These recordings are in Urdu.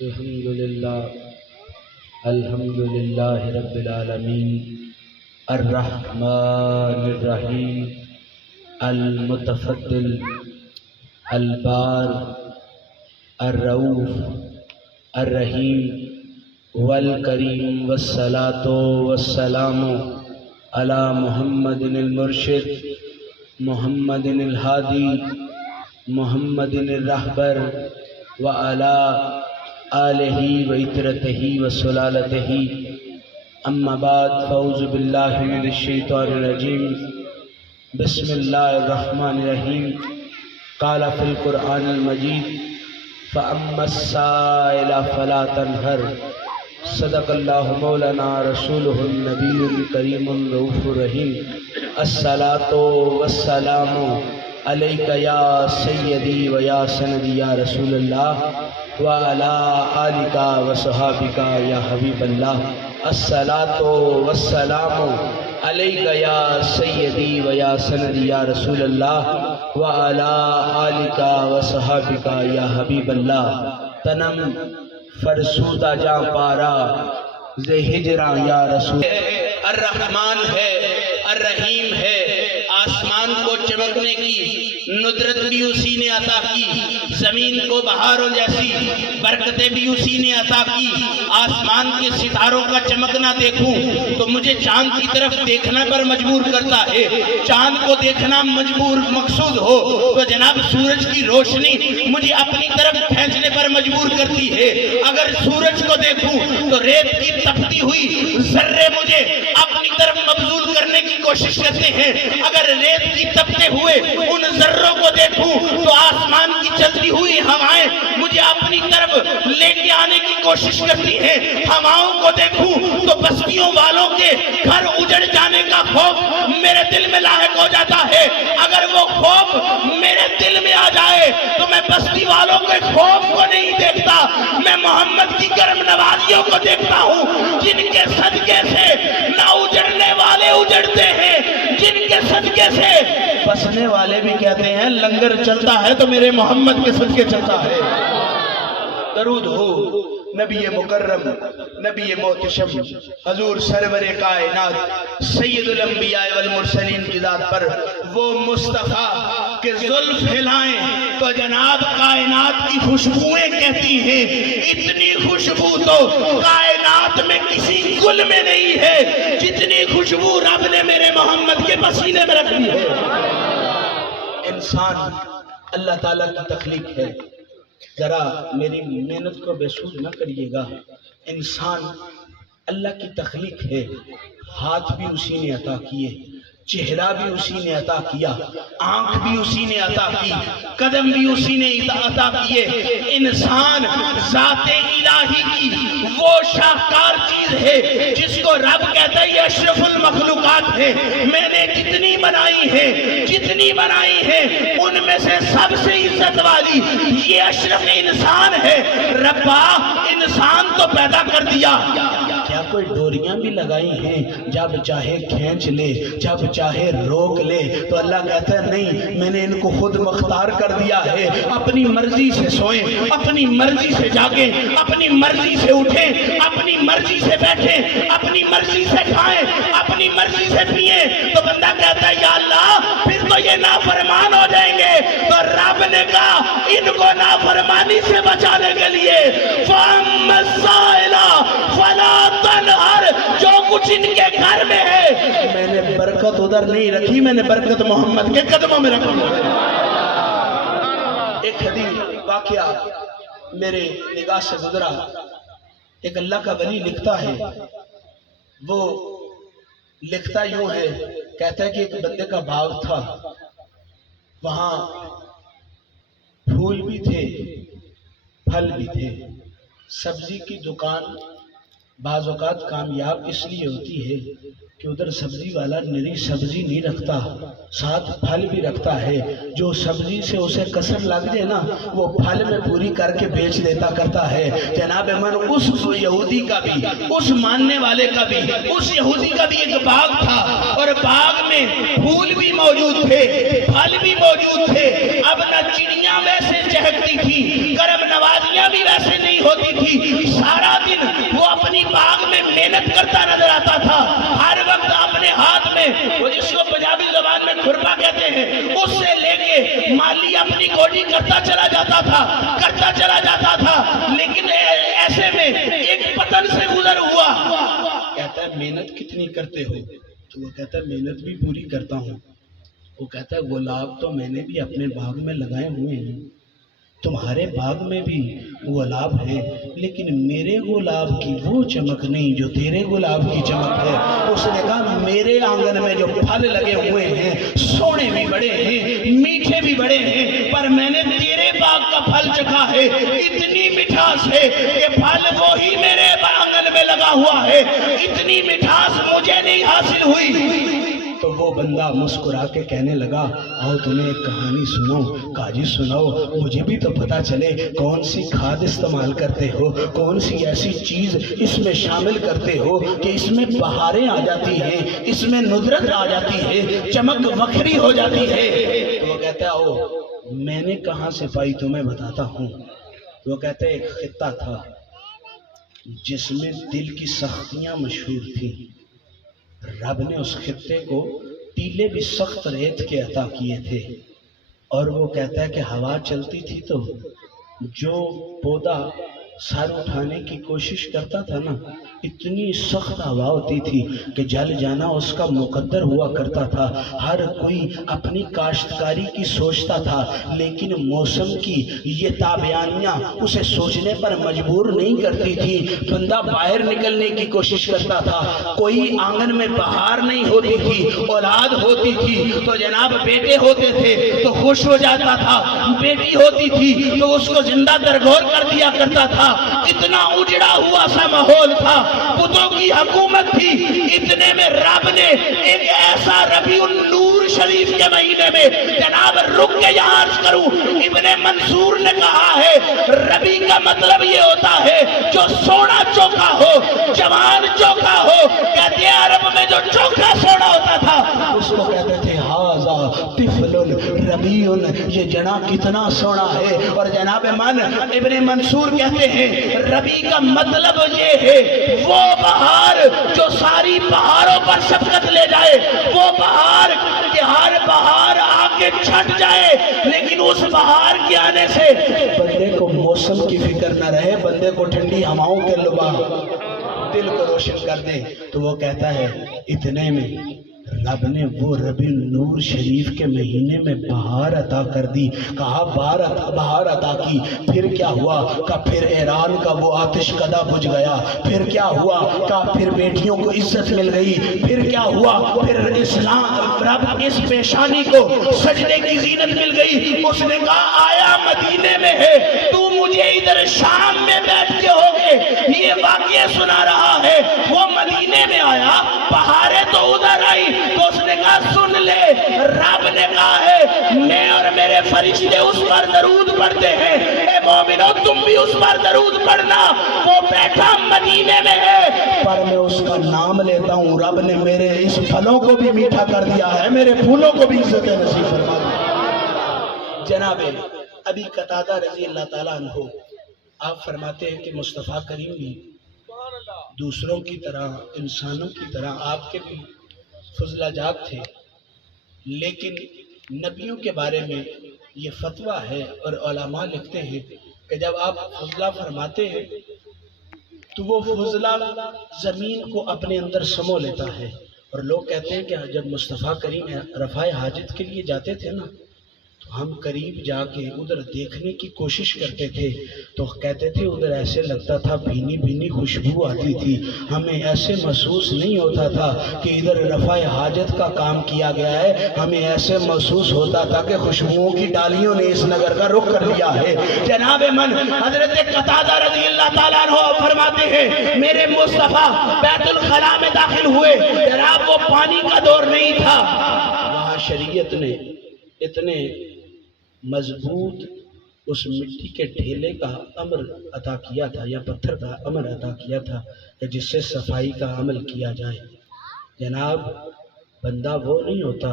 الحمد للہ رب العالمین الرحمن الرحیم المتفضل البار الرؤوف الرحیم والکریم والصلاۃ والسلام علی محمد المرشد محمد الہادی محمد الرہبر وعلی آلہ وعترتہ وسلالتہ اما بعد فاعوذ باللہ من الشیطان الرجیم بسم اللہ الرحمن الرحیم قال فی القرآن المجید فأما السائل فلا تنہر صدق اللہ مولانا رسولہ النبی الکریم الرؤوف الرحیم الصلاۃ والسلام علیک یا سیدی و یا سندی یا رسول اللہ وعلی آلک و صحابک یا حبیب اللہ الصلاۃ والسلام علیک یا سیدی و یا سندی یا رسول اللہ وعلی آلک و صحابک یا حبیب اللہ تنم فرسودہ جاں پارا زِ ہجراں یا رسول الرحمن ہے الرحیم ہے آسمان کو چمکنے کی ندرت بھی اسی نے عطا کی زمین کو بہاروں جیسی برکتیں بھی اسی نے عطا کی آسمان کے ستاروں کا چمکنا دیکھوں تو مجھے چاند کی طرف دیکھنا پر مجبور کرتا ہے چاند کو دیکھنا مقصود ہو تو جناب سورج کی روشنی مجھے اپنی طرف کھینچنے پر مجبور کرتی ہے اگر سورج کو دیکھوں تو ریت کی تپتی ہوئی ذرے مجھے اپنی طرف مبذول کرنے کی کوشش کرتے ہیں اگر ریت کی تپتے ہوئے ان ذروں کو دیکھوں تو آسمان کی چلتی ہوئی ہوائیں مجھے اپنی طرف لے کے آنے کی کوشش کرتی ہیں ہواؤں کو دیکھوں تو بستیوں والوں کے گھر اجڑ جانے کا خوف میرے دل میں لاحق ہو جاتا ہے اگر وہ خوف میرے دل میں آ جائے تو میں بستی والوں کے خوف کو نہیں دیکھتا میں محمد کی کرم نوازیوں کو دیکھتا ہوں جن کے صدقے سے نہ اجڑنے والے اجڑتے ہیں جن کے صدقے سے بسنے والے بھی کہتے ہیں لنگر چلتا ہے تو میرے محمد کے صدقے چلتا ہے درود ہو نبی مکرم نبی محتشم حضور سرور کائنات سید الانبیاء والمرسلین کی ذات پر وہ مصطفیٰ کہ زلف ہلائیں تو جناب کائنات کی خوشبوئیں کہتی ہیں اتنی خوشبو تو کائنات میں کسی گل میں نہیں ہے جتنی خوشبو رب نے میرے محمد کے پسینے میں رکھ دی ہے انسان اللہ تعالیٰ کی تخلیق ہے ذرا میری محنت کو بے سود نہ کریے گا انسان اللہ کی تخلیق ہے ہاتھ بھی اسی نے عطا کیے چہرہ بھی اسی نے عطا کیا آنکھ بھی اسی نے عطا کی قدم بھی اسی نے عطا کیے انسان ذات الہی کی وہ شاہکار چیز ہے جس کو رب کہتا ہے یہ اشرف المخلوقات ہے میں نے جتنی بنائی ہے ان میں سے سب سے عزت والی یہ اشرف انسان ہے ربا انسان تو پیدا کر دیا کیا کوئی ڈوریاں بھی لگائی ہیں جب چاہے کھینچ لے جب چاہے روک لے تو اللہ کہتا ہے نہیں میں نے ان کو خود مختار کر دیا ہے اپنی مرضی سے سوئیں اپنی مرضی سے جاگیں اپنی مرضی سے اٹھیں اپنی مرضی سے بیٹھیں اپنی مرضی سے کھائیں اپنی مرضی سے پئیں تو بندہ کہتا ہے یا اللہ پھر تو یہ نافرمان ہو جائیں گے تو رب نے کہا ان کو نافرمانی سے بچانے کے لیے فَأَمَّا السَّائِلَ فَلَا تَنْهَرْ جو کچھ ان کے گھر میں ہے میں نے برکت ادھر نہیں رکھی میں نے برکت محمد کے قدموں میں رکھی ایک حدیث واقعہ میرے نگاہ سے گزرا ایک اللہ کا ولی لکھتا ہے وہ لکھتا یوں ہے کہتا ہے کہ ایک بندے کا باغ تھا وہاں پھول بھی تھے پھل بھی تھے سبزی کی دکان بعض اوقات کامیاب اس لیے ہوتی ہے کہ ادھر سبزی والا نری سبزی نہیں رکھتا ساتھ پھل بھی رکھتا ہے جو سبزی سے اسے کسر لگ جائے نا وہ پھل میں پوری کر کے بیچ دیتا کرتا ہے جناب من اس یہودی کا بھی اس ماننے والے کا بھی اس یہودی کا بھی ایک باغ تھا اور باغ میں پھول بھی موجود تھے پھل بھی موجود تھے اب نہ چڑیاں ویسے چہکتی تھی کرم نوازیاں بھی ویسے نہیں ہوتی تھی، سارا دن وہ اپنی باغ میں محنت کرتا نظر آتا تھا، ہر وقت اپنے ہاتھ میں وہ جس کو پنجابی زبان میں کھرپا کہتے ہیں اس سے لے کے مالی اپنی گوڈی کرتا چلا جاتا تھا، لیکن ایسے میں ایک پتن سے گزر ہوا۔ کہتا ہے محنت کتنی کرتے ہو؟ تو وہ کہتا ہے محنت بھی پوری کرتا ہوں۔ وہ کہتا ہے گلاب تو میں نے بھی اپنے باغ میں لگائے ہوئے ہیں، تمہارے باغ میں بھی گلاب ہیں، لیکن میرے گلاب کی وہ چمک نہیں جو تیرے گلاب کی چمک ہے۔ اس نے کہا میرے آنگن میں جو پھل لگے ہوئے ہیں سونے بھی بڑے ہیں، میٹھے بھی بڑے ہیں، پر میں نے تیرے باغ کا پھل چکھا ہے، اتنی مٹھاس ہے کہ پھل وہی میرے آنگن میں لگا ہوا ہے، اتنی مٹھاس مجھے نہیں حاصل ہوئی۔ تو وہ بندہ مسکرا کے کہنے لگا آؤ تمہیں ایک کہانی سناؤ۔ قاضی سناؤ، مجھے بھی تو پتا چلے کون سی کھاد استعمال کرتے ہو، کون سی ایسی چیز اس میں شامل کرتے ہو کہ اس میں بہاریں آ جاتی ہیں، اس میں ندرت آ جاتی ہے، چمک وکھری ہو جاتی ہے۔ تو وہ کہتا ہے آؤ میں نے کہاں سے پائی تمہیں بتاتا ہوں۔ وہ کہتا ہے ایک خطہ تھا جس میں دل کی سختیاں مشہور تھیں، رب نے اس خطے کو ٹیلے بھی سخت ریت کے عطا کیے تھے، اور وہ کہتا ہے کہ ہوا چلتی تھی تو جو پودا سر اٹھانے کی کوشش کرتا تھا نا، اتنی سخت ہوا ہوتی تھی کہ جل جانا اس کا مقدر ہوا کرتا تھا۔ ہر کوئی اپنی کاشتکاری کی سوچتا تھا، لیکن موسم کی یہ تابعانیاں اسے سوچنے پر مجبور نہیں کرتی تھی۔ بندہ باہر نکلنے کی کوشش کرتا تھا، کوئی آنگن میں بہار نہیں ہوتی تھی، اولاد ہوتی تھی تو جناب بیٹے ہوتے تھے تو خوش ہو جاتا تھا، بیٹی ہوتی تھی تو اس کو زندہ درگور کر دیا کرتا تھا۔ اتنا اجڑا ہوا سا ماحول تھا، بتوں کی حکومت تھی۔ اتنے میں رب نے ایک ایسا ربیع النور شریف کے مہینے میں جناب رک کے یہاں عرض کروں، ابن منصور نے کہا ہے ربیع کا مطلب یہ ہوتا ہے جو سونا چوکا ہو، جوان چوکا ہو۔ کہتے ہیں عرب میں جو چوکا سونا ہوتا تھا اس کو کہتے تھے ہاذا طفل ربیع، یہ جنا کتنا سونا ہے۔ اور جناب من ابن منصور کہتے ہیں ربیع کا مطلب یہ ہے وہ بہار جو ساری بہاروں پر شفقت لے جائے، وہ بہار کہ ہر بہار آ کے چھٹ جائے، لیکن اس بہار کے آنے سے بندے کو موسم کی فکر نہ رہے، بندے کو ٹھنڈی ہواؤں کے لباس دل کو روشن کر دے۔ تو وہ کہتا ہے اتنے میں رب نے وہ ربیع النور شریف کے مہینے میں بہار عطا کر دی۔ کہا بہار عطا کی، پھر کیا ہوا؟ کہا پھر ایران کا وہ آتش کدہ بجھ گیا۔ پھر کیا ہوا؟ کہا پھر بیٹیوں کو عزت مل گئی۔ پھر کیا ہوا؟ پھر اسلام رب اس پیشانی کو سجدے کی زینت مل گئی۔ اس نے کہا آیا مدینے میں ہے، تو مجھے ادھر شام میں بیٹھ کے ہوگے یہ واقعہ سنا رہا ہے۔ وہ مدینے میں آیا، بہاریں تو ادھر آئی، تو اس نے کہا سن لے، رب نے کہا ہے میں اور میرے فرشتے اس پر درود پڑھتے ہیں، اے مومنو تم بھی اس پر درود پڑھنا۔ وہ بیٹھا مدینے میں ہے پر میں اس کا نام لیتا ہوں، رب نے میرے اس پھلوں کو بھی میٹھا کر دیا ہے، میرے پھولوں کو بھی عزت نصیب فرما دی۔ جناب ابی قتادہ رضی اللہ تعالیٰ عنہ آپ فرماتے ہیں کہ مصطفیٰ کریم بھی دوسروں کی طرح، انسانوں کی طرح آپ کے بھی فضلہ جات تھے، لیکن نبیوں کے بارے میں یہ فتویٰ ہے اور علماء لکھتے ہیں کہ جب آپ فضلہ فرماتے ہیں تو وہ فضلہ زمین کو اپنے اندر سمو لیتا ہے۔ اور لوگ کہتے ہیں کہ جب مصطفیٰ کریم رفع حاجت کے لیے جاتے تھے نا تو ہم قریب جا کے ادھر دیکھنے کی کوشش کرتے تھے تو کہتے تھے ادھر ایسے لگتا تھا بھینی بھینی خوشبو آتی تھی، ہمیں ایسے محسوس نہیں ہوتا تھا کہ ادھر رفع حاجت کا کام کیا گیا ہے، ہمیں ایسے محسوس ہوتا تھا کہ خوشبوؤں کی ڈالیوں نے اس نگر کا رخ کر لیا ہے۔ جناب من حضرت قتادہ رضی اللہ تعالیٰ عنہ فرماتے ہیں میرے مصطفیٰ بیت الخلاء میں داخل ہوئے، جناب وہ پانی کا دور نہیں تھا، وہاں شریعت نے اتنے مضبوط اس مٹی کے ڈھیلے کا امر عطا کیا تھا یا پتھر کا امر عطا کیا تھا کہ جس سے صفائی کا عمل کیا جائے۔ جناب بندہ وہ نہیں ہوتا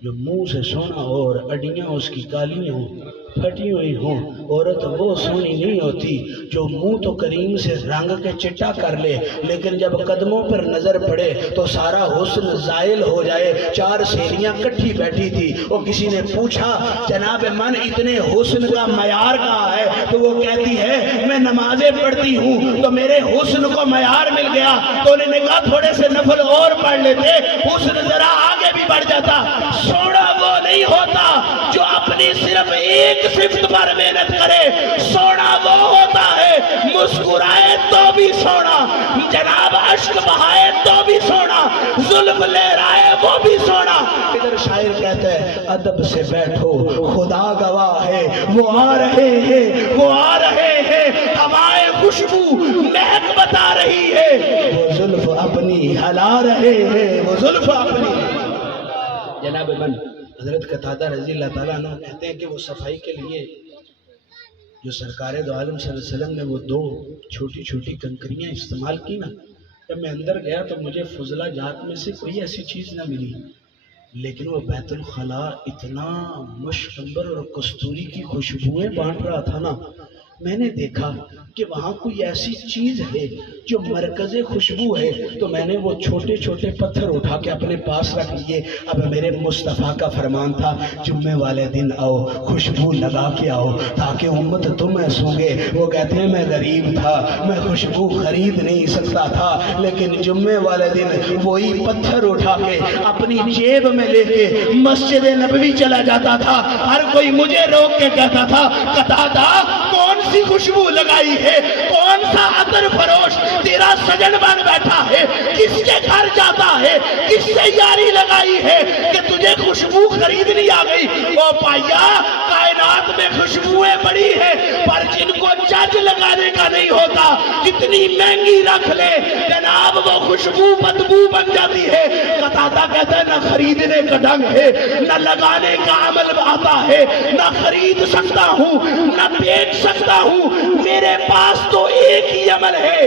جو منہ سے سونا ہو اور اڈیاں اس کی کالی ہوں پھٹی ہوئی ہوں، عورت وہ سونی نہیں ہوتی جو منہ تو کریم سے رنگ کے چٹا کر لے لیکن جب قدموں پر نظر پڑے تو سارا حسن زائل ہو جائے۔ 4 سہیلیاں کٹھی بیٹھی تھی، وہ کسی نے پوچھا جناب من اتنے حسن کا معیار کہاں ہے؟ تو وہ کہتی ہے میں نمازیں پڑھتی ہوں تو میرے حسن کو معیار مل گیا، تو انہوں نے کہا تھوڑے سے نفل اور پڑھ لیتے، حسن ذرا آگے بھی بڑھ جاتا۔ سونا وہ نہیں ہوتا جو اپنی صرف ایک صفت پر محنت کرے، سونا وہ ہوتا ہے مسکرائے تو بھی سونا، جناب اشک بہائے تو بھی سونا، ظلم لہرائے وہ بھی سونا۔ ادھر شاعر کہتا ہے ادب سے بیٹھو خدا گواہ ہے، وہ آ رہے ہیں وہ آ رہے ہیں، ہوائے خوشبو مہک بتا رہی ہے، وہ زلف اپنی ہلا رہے ہیں، وہ زلف اپنی۔ جناب من حضرت قتادہ رضی اللہ تعالیٰ عنہ کہتے ہیں کہ وہ صفائی کے لیے جو سرکار دو عالم صلی اللہ علیہ وسلم نے وہ 2 چھوٹی چھوٹی کنکریاں استعمال کی نا، جب میں اندر گیا تو مجھے فضلہ جات میں سے کوئی ایسی چیز نہ ملی، لیکن وہ بیت الخلا اتنا مشکمبر اور کستوری کی خوشبوئیں بانٹ رہا تھا نا، میں نے دیکھا کہ وہاں کوئی ایسی چیز ہے جو مرکز خوشبو ہے، تو میں نے وہ چھوٹے چھوٹے پتھر اٹھا کے اپنے پاس رکھ لیے۔ اب میرے مصطفیٰ کا فرمان تھا جمعے والے دن آؤ خوشبو لگا کے آؤ تاکہ امت تمہیں سونگے۔ وہ کہتے ہیں میں غریب تھا، میں خوشبو خرید نہیں سکتا تھا، لیکن جمعے والے دن وہی پتھر اٹھا کے اپنی جیب میں لے کے مسجد نبوی چلا جاتا تھا۔ ہر کوئی مجھے روک کے کہتا تھا قتادہ کون سی خوشبو لگائی ہے، کون سا عطر فروش تیرا سجن بن بیٹھا ہے، کس کے گھر جاتا ہے، کس سے یاری لگائی ہے کہ تجھے خوشبو خریدنی آ گئی؟ او پائیا کائنات میں خوشبوئیں بڑی ہیں پر جن کو جج لگانے کا نہیں ہوتا، جتنی مہنگی رکھ لے جناب وہ خوشبو بدبو بن جاتی ہے۔ قتادہ کہتا ہے نہ خریدنے کا ڈھنگ ہے، نہ لگانے کا عمل آتا ہے، نہ خرید سکتا ہوں نہ بیچ سکتا ہوں، میرے پاس تو ایک ہی عمل ہے،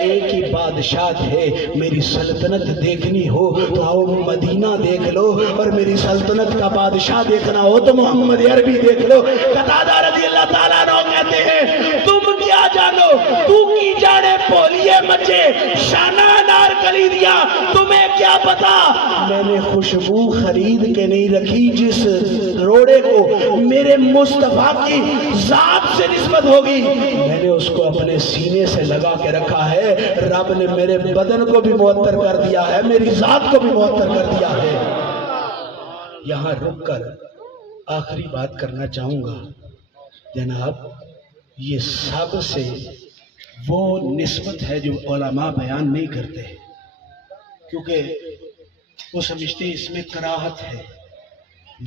ایک ہی بادشاہ ہے۔ میری سلطنت دیکھنی ہو تو آؤ مدینہ دیکھ لو، اور میری سلطنت کا بادشاہ دیکھنا ہو تو محمد عربی دیکھ لو۔ قتادہ رضی اللہ تعالیٰ عنہ کہتے ہیں تم کیا جانو، تو کی جانے پولیے مچے شانہ نار کلی دیا، تمہیں کیا پتا میں نے خوشبو خرید کے نہیں رکھی، جس روڑے کو میرے مصطفیٰ کی ذات سے نسبت ہوگی میں نے اس کو اپنے سینے سے لگا کے رکھا ہے۔ رب نے میرے بدن کو بھی معطر کر دیا ہے، میری ذات کو بھی معطر کر دیا ہے۔ یہاں رک کر آخری بات کرنا چاہوں گا جناب، یہ سب سے وہ نسبت ہے جو علماء بیان نہیں کرتے کیونکہ وہ سمجھتے ہیں اس میں کراہت ہے۔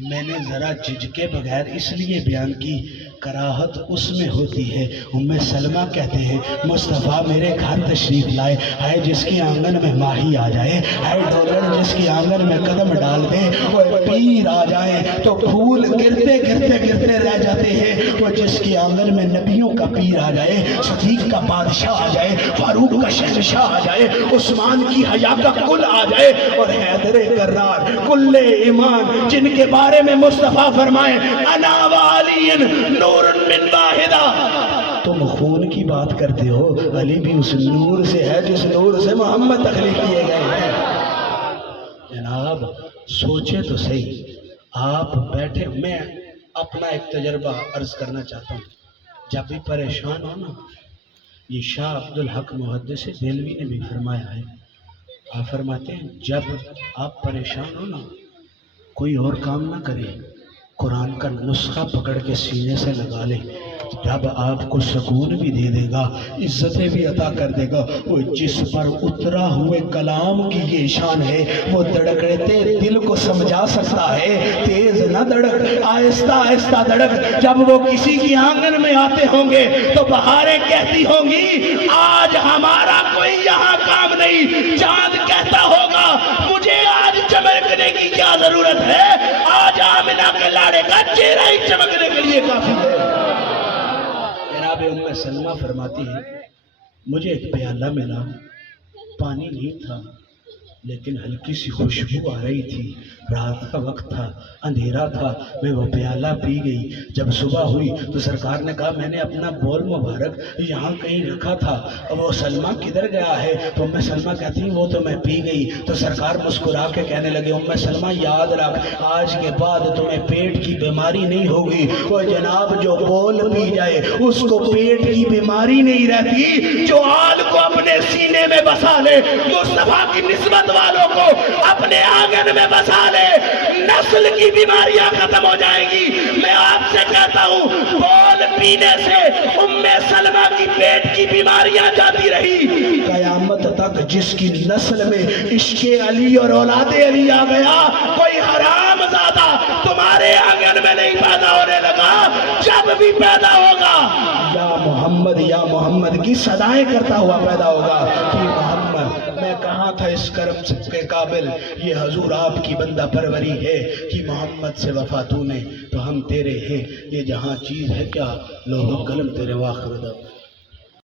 میں نے ذرا جھجکے بغیر اس لیے بیان کی، کراہت اس میں ہوتی ہے۔ ام سلمہ کہتے ہیں مصطفیٰ میرے گھر تشریف لائے، ہے جس کی آنگن میں ماہی آ جائے، ہے ڈولر جس کی آنگن میں قدم ڈال دے، اور پیر آ جائے تو پھول گرتے گرتے گرتے رہ جاتے ہیں، وہ جس کی آنگن میں نبیوں کا پیر آ جائے، صدیق کا بادشاہ آ جائے، فاروق کا شہنشاہ آ جائے، عثمان کی حیا کا کل آ جائے، اور حیدر کرار کل ایمان جن کے بارے میں مصطفیٰ فرمائے انا وعلی نور من واحدہ۔ تم خون کی بات کرتے ہو، علی بھی اس نور سے ہے جس نور سے محمد تخلیق کیے گئے ہیں۔ جناب سوچے تو صحیح، آپ بیٹھے، میں اپنا ایک تجربہ عرض کرنا چاہتا ہوں، جب بھی پریشان ہو نا، یہ شاہ عبدالحق محدث دہلوی نے بھی فرمایا ہے، آپ فرماتے ہیں جب آپ پریشان ہو نا کوئی اور کام نہ کرے، قرآن کا نسخہ پکڑ کے سینے سے لگا لے، رب آپ کو سکون بھی دے دے گا، عزتیں بھی عطا کر دے گا۔ وہ جس پر اترا ہوئے کلام کی یہ شان ہے، وہ دھڑکتے دل کو سمجھا سکتا ہے، تیز نہ دھڑک آہستہ آہستہ دھڑک۔ جب وہ کسی کی آنگن میں آتے ہوں گے تو بہاریں کہتی ہوں گی آج ہمارا کوئی یہاں کام نہیں، چاند کہتا ہوگا مجھے آج چمکنے کی کیا ضرورت ہے، آج آمنہ کے لاڑے کا چہرہ ہی چمکنے کے لیے کافی ہے۔ جناب ام سلمہ فرماتی ہے مجھے ایک پیالہ ملا، پانی نہیں تھا، لیکن ہلکی سی خوشبو آ رہی تھی. رات کا وقت تھا، اندھیرا تھا. میں وہ پیالہ پی گئی. جب صبح ہوئی تو سرکار نے کہا میں نے اپنا بول مبارک یہاں کہیں رکھا تھا، وہ سلمہ کدھر گیا ہے؟ تو ام سلمہ کہتی وہ تو میں پی گئی. تو سرکار مسکرا کے کہنے لگے ام سلمہ یاد رکھ آج کے بعد تمہیں پیٹ کی بیماری نہیں ہوگی. وہ جناب جو بول پی جائے اس کو پیٹ کی بیماری نہیں رہتی. جو آل کو اپنے سینے میں بسا لے، مصطفیٰ کی نسبت والوں کو اپنے آنگن میں بسا لے، نسل کی بیماریاں ختم ہو جائیں گی. میں آپ سے کہتا ہوں بول پینے سے ام سلمہ کی پیٹ کی بیماریاں جاتی رہی. قیامت تک جس کی نسل میں عشق علی اور اولاد علی آ گیا، کوئی حرام زادہ تمہارے آنگن میں نہیں پیدا ہونے لگا. جب بھی پیدا ہوگا یا محمد کی صدائیں کرتا ہوا پیدا ہوگا کہ محمد. میں کہاں تھا اس کرم کے قابل، یہ حضور آپ کی بندہ پروری ہے کہ محمد سے وفا تو نے تو ہم تیرے ہیں. یہ جہاں چیز ہے کیا لوگوں قلم تیرے واخر.